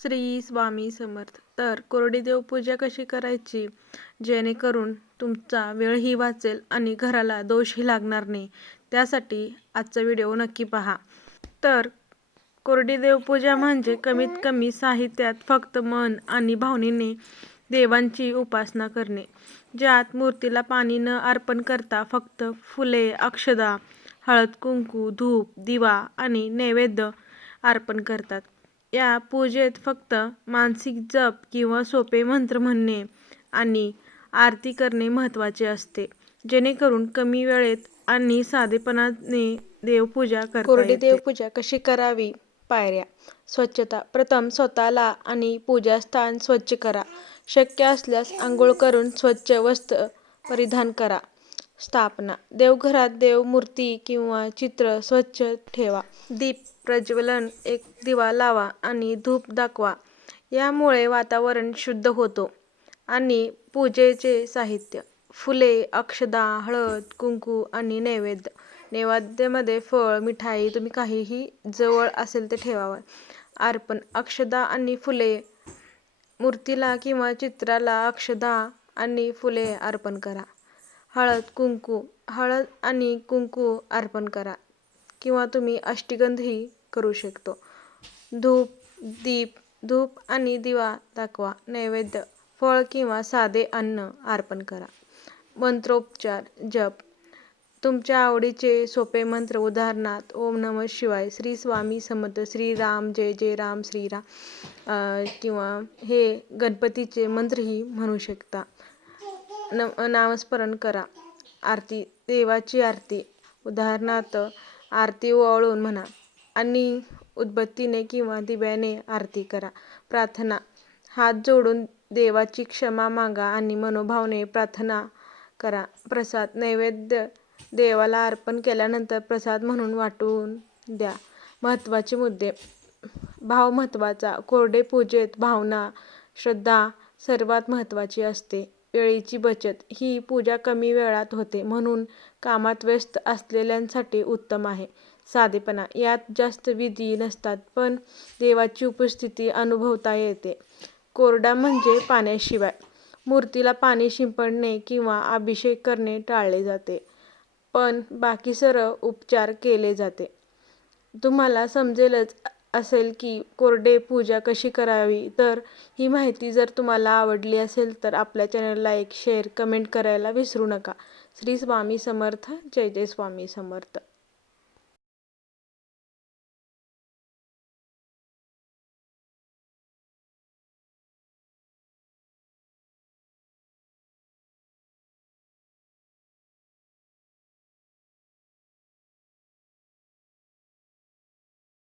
श्री स्वामी समर्थ. तर कोरडी देवपूजा कशी करायची जेणेकरून तुमचा वेळही वाचेल आणि घराला दोषही लागणार नाही, त्यासाठी आजचा व्हिडिओ नक्की पहा. तर कोरडी देवपूजा म्हणजे कमीत कमी साहित्यात फक्त मन आणि भावनेने देवांची उपासना करणे, ज्यात मूर्तीला पाणी न अर्पण करता फक्त फुले, अक्षदा, हळद, कुंकू, धूप, दिवा आणि नैवेद्य अर्पण करतात. या पूजेत फक्त मानसिक जप किंवा सोपे मंत्र म्हणणे आणि आरती करणे महत्त्वाचे असते, जेणेकरून कमी वेळेत आणि साधेपणाने देवपूजा करता कोरडी येते. देवपूजा कशी करावी? पायऱ्या. स्वच्छता. प्रथम स्वतःला आणि पूजास्थान स्वच्छ करा. शक्य असल्यास आंघोळ करून स्वच्छ वस्त्र परिधान करा. स्थापना. देवघरात देवमूर्ती किंवा चित्र स्वच्छ ठेवा. दीप प्रज्वलन. एक दिवा लावा आणि धूप दाखवा. यामुळे वातावरण शुद्ध होतो. आणि पूजेचे साहित्य: फुले, अक्षदा, हळद, कुंकू आणि नैवेद्य. नैवेद्यामध्ये फळ, मिठाई, तुम्ही काहीही जवळ असेल ते ठेवावं. अर्पण. अक्षदा आणि फुले. मूर्तीला किंवा चित्राला अक्षदा आणि फुले अर्पण करा. हळद, कुंकू. हळद आणि कुंकू अर्पण करा किंवा तुम्ही अष्टगंधही करू शकतो. धूप, दीप, धूप आणि दिवा दाखवा. नैवेद्य: फळ किंवा साधे अन्न अर्पण करा. मंत्रोपचार. जप. तुमच्या आवडीचे सोपे मंत्र, उदाहरणार्थ ओम नमः शिवाय, श्री स्वामी समर्थ, श्री राम, जय जय राम, श्रीराम, किंवा हे गणपतीचे मंत्रही म्हणू शकता. नामस्मरण करा. आरती. देवाची आरती, उदाहरणार्थ आरती ओवाळून म्हणा आणि उदबत्तीने किंवा दिव्याने आरती करा. प्रार्थना. हात जोडून देवाची क्षमा मागा आणि मनोभावाने प्रार्थना करा. प्रसाद. नैवेद्य देवाला अर्पण केल्यानंतर प्रसाद म्हणून वाटून द्या. महत्त्वाचे मुद्दे. भाव महत्त्वाचा. कोरडे पूजेत भावना, श्रद्धा सर्वात महत्त्वाची असते. वेळेची बचत. ही पूजा कमी वेळात होते, म्हणून कामात व्यस्त असलेल्यांसाठी उत्तम आहे. साधेपणा. यात जास्त विधी नसतात, पण देवाची उपस्थिती अनुभवता येते. कोरडा म्हणजे पाण्याशिवाय. मूर्तीला पाणी शिंपडणे किंवा अभिषेक करणे टाळले जाते, पण बाकी सर्व उपचार केले जाते. तुम्हाला समजलेच असेल की कोरडे पूजा कशी करावी. तर ही माहिती जर तुम्हाला आवडली असेल तर आपल्या चॅनलला लाईक, शेअर, कमेंट करायला विसरू नका. श्री स्वामी समर्थ. जय जय स्वामी समर्थ.